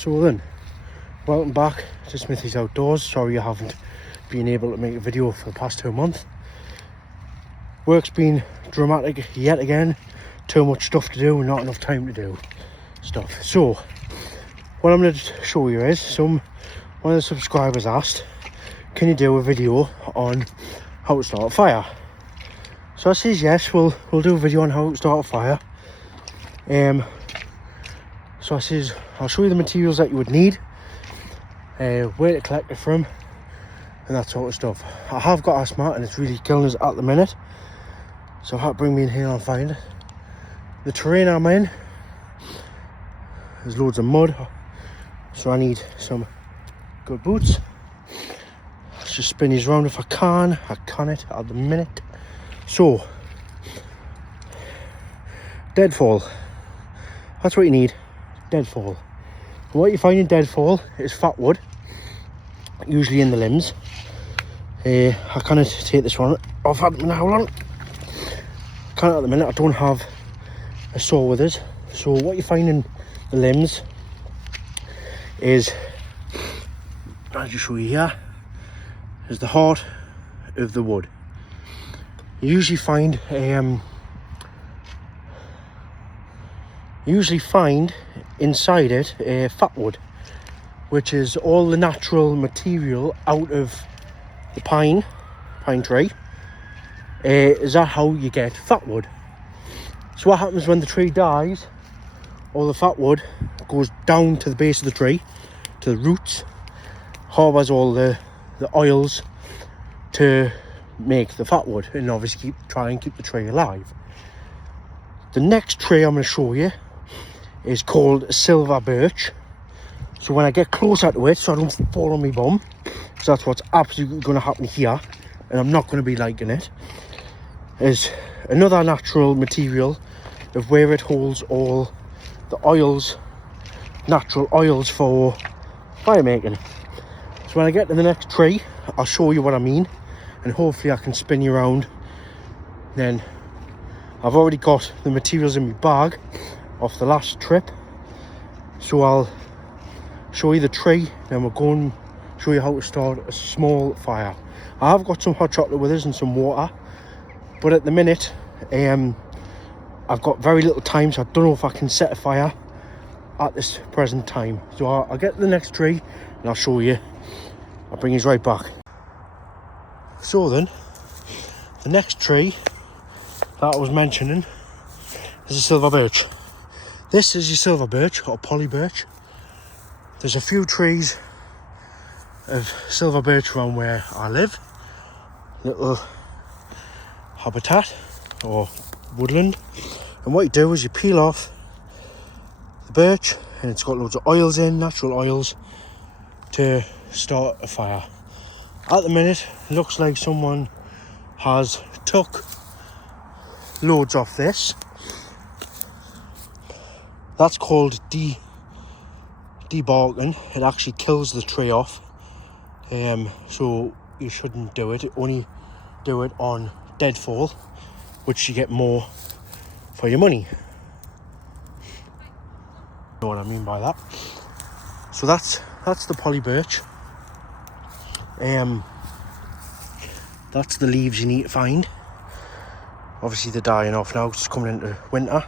So then, welcome back to Smithy's Outdoors. Sorry I haven't been able to make a video for the past 2 months. Work's been dramatic yet again. Too much stuff to do and not enough time to do stuff. So what I'm going to show you is one of the subscribers asked, can you do a video on how to start a fire? So I says yes, we'll do a video on how to start a fire. So I says I'll show you the materials that you would need, where to collect it from, and that sort of stuff. I have got asthma and it's really killing us at the minute, so I had to bring me in here and find it. The terrain I'm in, there's loads of mud, so I need some good boots. Let's just spin these around if I can. I can't at the minute. So, deadfall. That's what you need, deadfall. And what you find in deadfall is fat wood, usually in the limbs. I can't take this one off at the minute. Hold on. Can't at the minute. I don't have a saw with us. So what you find in the limbs is, I'll just show you here, is the heart of the wood. You usually find inside it fat wood, which is all the natural material out of the pine tree. Is that how you get fat wood? So what happens when the tree dies, all the fat wood goes down to the base of the tree, to the roots, harbours all the oils to make the fat wood, and obviously try and keep the tree alive. The next tree I'm going to show you is called silver birch. So when I get closer to it, so I don't fall on my bum, because that's what's absolutely going to happen here, and I'm not going to be liking it, is another natural material of where it holds all the oils, natural oils for fire making. So when I get to the next tree, I'll show you what I mean, and hopefully I can spin you around. Then I've already got the materials in my bag off the last trip, so I'll show you the tree, then we'll go and show you how to start a small fire. I have got some hot chocolate with us and some water, but at the minute I've got very little time, so I don't know if I can set a fire at this present time. So I'll get to the next tree and I'll show you. I'll bring you right back. So then, the next tree that I was mentioning is a silver birch. This is your silver birch, or poly birch. There's a few trees of silver birch around where I live. Little habitat or woodland. And what you do is you peel off the birch, and it's got loads of oils in, natural oils, to start a fire. At the minute, it looks like someone has took loads off this. That's called debarking. It actually kills the tree off. So you shouldn't do it. Only do it on deadfall, which you get more for your money. You know what I mean by that. So that's the poly birch. That's the leaves you need to find. Obviously they're dying off now, it's coming into winter.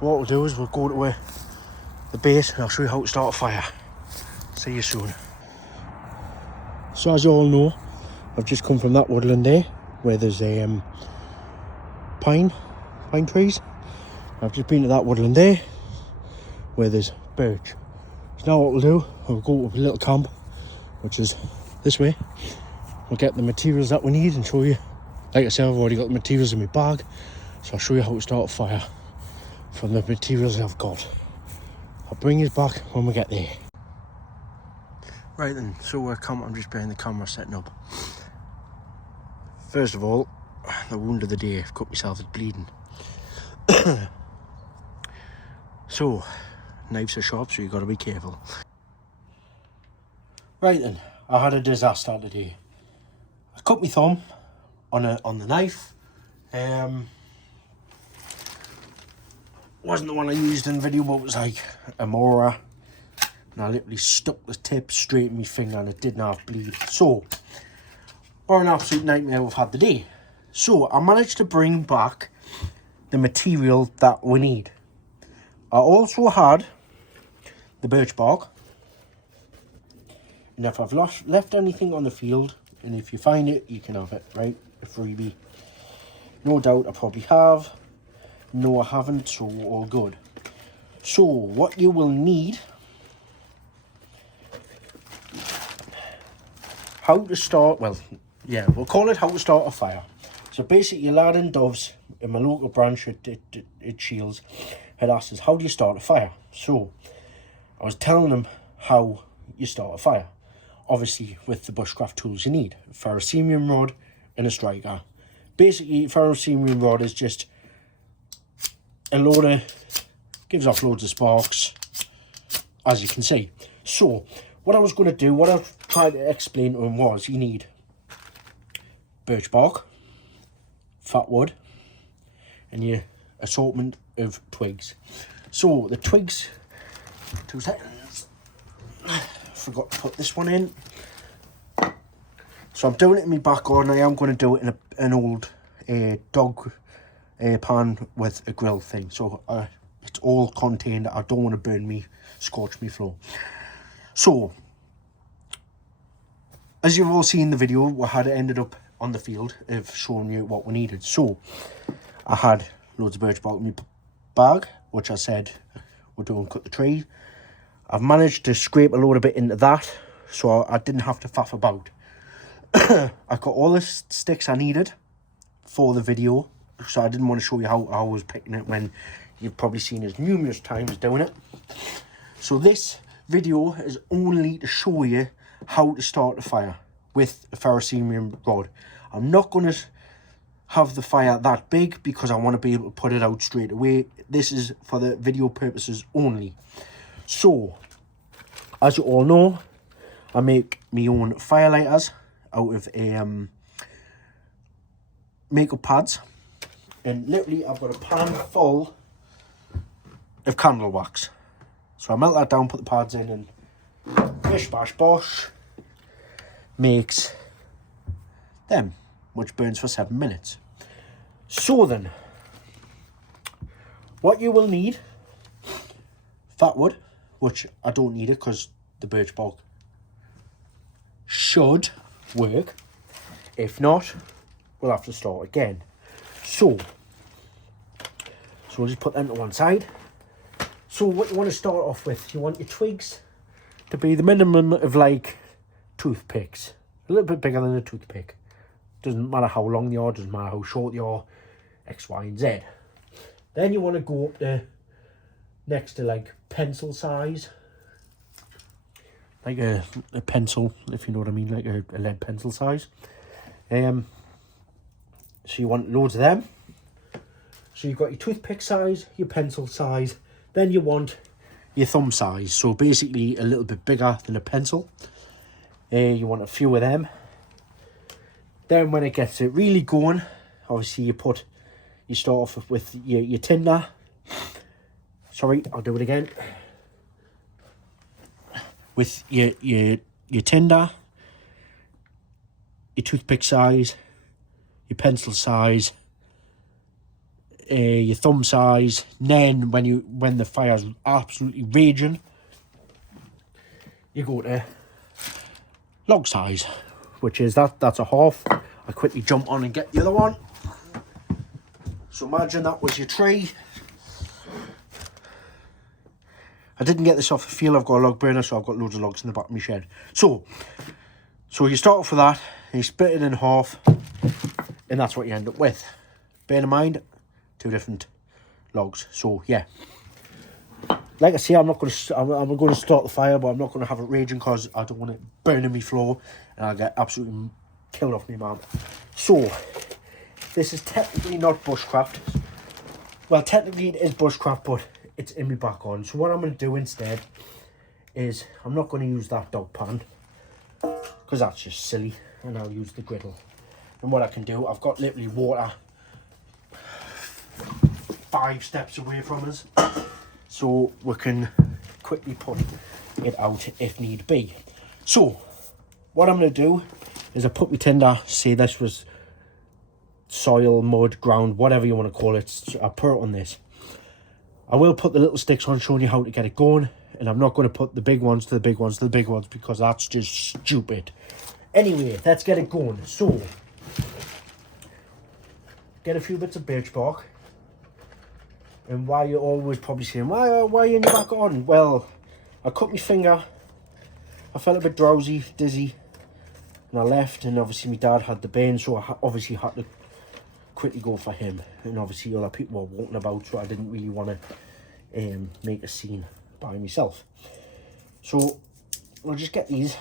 What we'll do is we'll go to the base and I'll show you how to start a fire. See you soon. So as you all know, I've just come from that woodland there where there's pine trees. I've just been to that woodland there where there's birch. So now what we'll do, we'll go to a little camp, which is this way. We'll get the materials that we need and show you. Like I said, I've already got the materials in my bag, so I'll show you how to start a fire from the materials I've got. I'll bring you back when we get there. Right then, so I'm just behind the camera setting up. First of all, the wound of the day, I've cut myself, it's bleeding. So, knives are sharp, so you've got to be careful. Right then, I had a disaster today. I cut my thumb on the knife. Wasn't the one I used in the video, but it was like a Mora and I literally stuck the tip straight in my finger and it did not bleed. So, what an absolute nightmare we've had today. So, I managed to bring back the material that we need. I also had the birch bark, and if I've left anything on the field, and if you find it, you can have it, right? A freebie. No doubt I probably have. No, I haven't, so all good. So, what you will need, how to start, well, yeah, we'll call it how to start a fire. So basically, your lad and doves in my local branch at Shields had asked us, how do you start a fire? So, I was telling them how you start a fire. Obviously, with the bushcraft tools you need. A ferrocerium rod and a striker. Basically, ferrocerium rod is just a load of, gives off loads of sparks, as you can see. So, what I was going to do, what I tried to explain to him was, you need birch bark, fat wood, and your assortment of twigs. So the twigs, 2 seconds, forgot to put this one in. So I'm doing it in my back garden. I am going to do it in an old dog pan with a grill thing. So it's all contained. I don't want to burn me, scorch me floor. So, as you've all seen in the video, we had ended up on the field of showing you what we needed. So, I had loads of birch bark in my bag, which I said we're doing cut the tree. I've managed to scrape a load of it into that, so I didn't have to faff about. I got all the sticks I needed for the video, so I didn't want to show you how I was picking it when you've probably seen us numerous times doing it. So this video is only to show you how to start a fire with a ferrocerium rod. I'm not going to have the fire that big because I want to be able to put it out straight away. This is for the video purposes only. So, as you all know, I make my own firelighters out of makeup pads, and literally I've got a pan full of candle wax. So I melt that down, put the pads in, and bish bash bosh makes them, which burns for 7 minutes. So then, what you will need, fat wood, which I don't need it because the birch bark should work. If not, we'll have to start again. So we'll just put them to one side. So what you want to start off with, you want your twigs to be the minimum of like toothpicks. A little bit bigger than a toothpick. Doesn't matter how long they are, doesn't matter how short they are, X, Y, and Z. Then you want to go up to next to like pencil size. Like a pencil, if you know what I mean, like a lead pencil size. So you want loads of them. So you've got your toothpick size, your pencil size, then you want your thumb size. So basically a little bit bigger than a pencil. You want a few of them. Then when it gets it really going, obviously you start off with your tinder. Sorry, I'll do it again. With your tinder, your toothpick size, your pencil size, your thumb size. And then when the fire's absolutely raging, you go to log size, which is that's a half. I quickly jump on and get the other one. So imagine that was your tree. I didn't get this off the field. I've got a log burner, so I've got loads of logs in the back of my shed. So you start off with that, and you split it in half, and that's what you end up with. Bear in mind, 2 different logs. So yeah, like I say, I'm going to start the fire, but I'm not going to have it raging because I don't want it burning me floor, and I'll get absolutely killed off me mount. So this is technically not bushcraft. Well, technically it is bushcraft, but it's in my back garden. So what I'm going to do instead is I'm not going to use that dog pan because that's just silly, and I'll use the griddle. And what I can do, I've got literally water 5 steps away from us, so we can quickly put it out if need be. So what I'm going to do is I put my tinder, say this was soil, mud, ground, whatever you want to call it. I put it on this. I will put the little sticks on showing you how to get it going, and I'm not going to put the big ones to the big ones to the big ones because that's just stupid. Anyway, let's get it going. So get a few bits of birch bark. And why you're always probably saying, why are you in your back on? Well, I cut my finger, I felt a bit drowsy, dizzy, and I left, and obviously my dad had the pain, so I obviously had to quickly go for him, and obviously other people were walking about, so I didn't really want to make a scene by myself. So I'll just get these,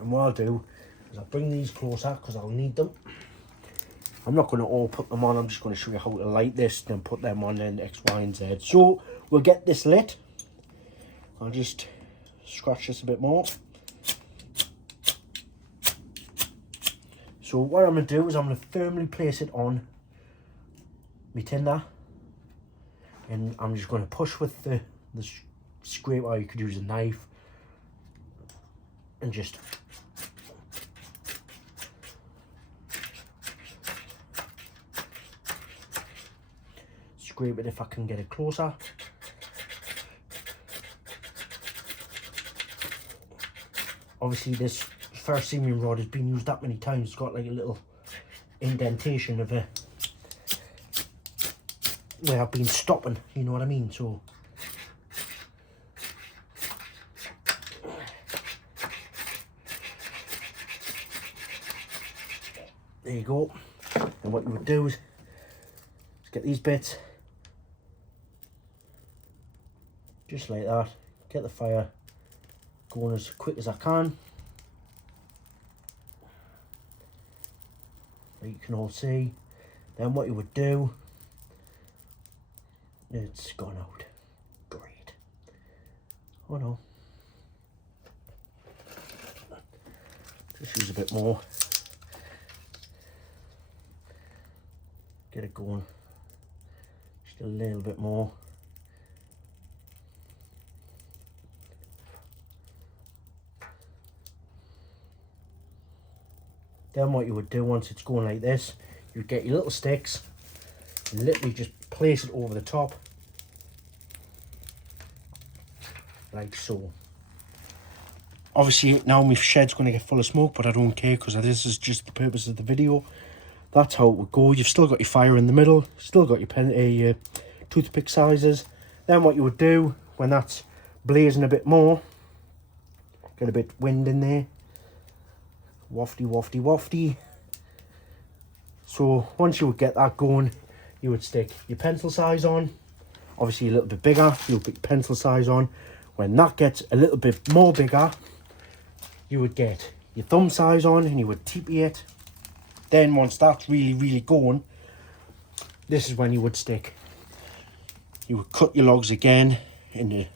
and what I'll do is I'll bring these closer because I'll need them. I'm not going to all put them on, I'm just going to show you how to light this, then put them on, then X, Y and Z. So we'll get this lit. I'll just scratch this a bit more. So what I'm going to do is I'm going to firmly place it on my tinder, and I'm just going to push with the scraper, or you could use a knife, and just scrape it if I can get it closer. Obviously this ferrocerium rod has been used that many times, it's got like a little indentation of a where I've been stopping, you know what I mean? So there you go. And what you would do is get these bits just like that, get the fire going as quick as I can. Like you can all see. Then what you would do, it's gone out. Great. Oh no. Just use a bit more. Get it going. Just a little bit more. Then what you would do once it's going like this, you'd get your little sticks and literally just place it over the top. Like so. Obviously now my shed's going to get full of smoke, but I don't care because this is just the purpose of the video. That's how it would go. You've still got your fire in the middle, still got your toothpick sizes. Then what you would do when that's blazing a bit more, get a bit wind in there, wafty wafty wafty. So once you would get that going, you would stick your pencil size on, obviously a little bit bigger, you'll put your pencil size on. When that gets a little bit more bigger, you would get your thumb size on and you would teepee it. Then once that's really going, this is when you would stick, you would cut your logs again into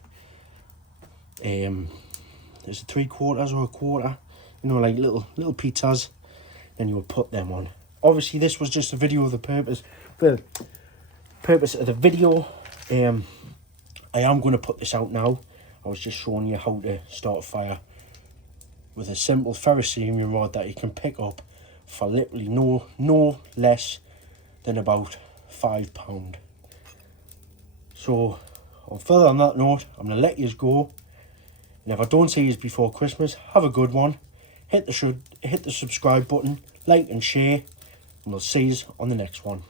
there's a 3/4 or a quarter, you know, like little pizzas, and you would put them on. Obviously this was just a video of the purpose of the video. I am going to put this out now. I was just showing you how to start a fire with a simple ferrocerium rod that you can pick up for literally no less than about £5. So further on that note, I'm going to let you go, and if I don't see you before Christmas, have a good one. Hit the subscribe button, like and share, and we'll see you on the next one.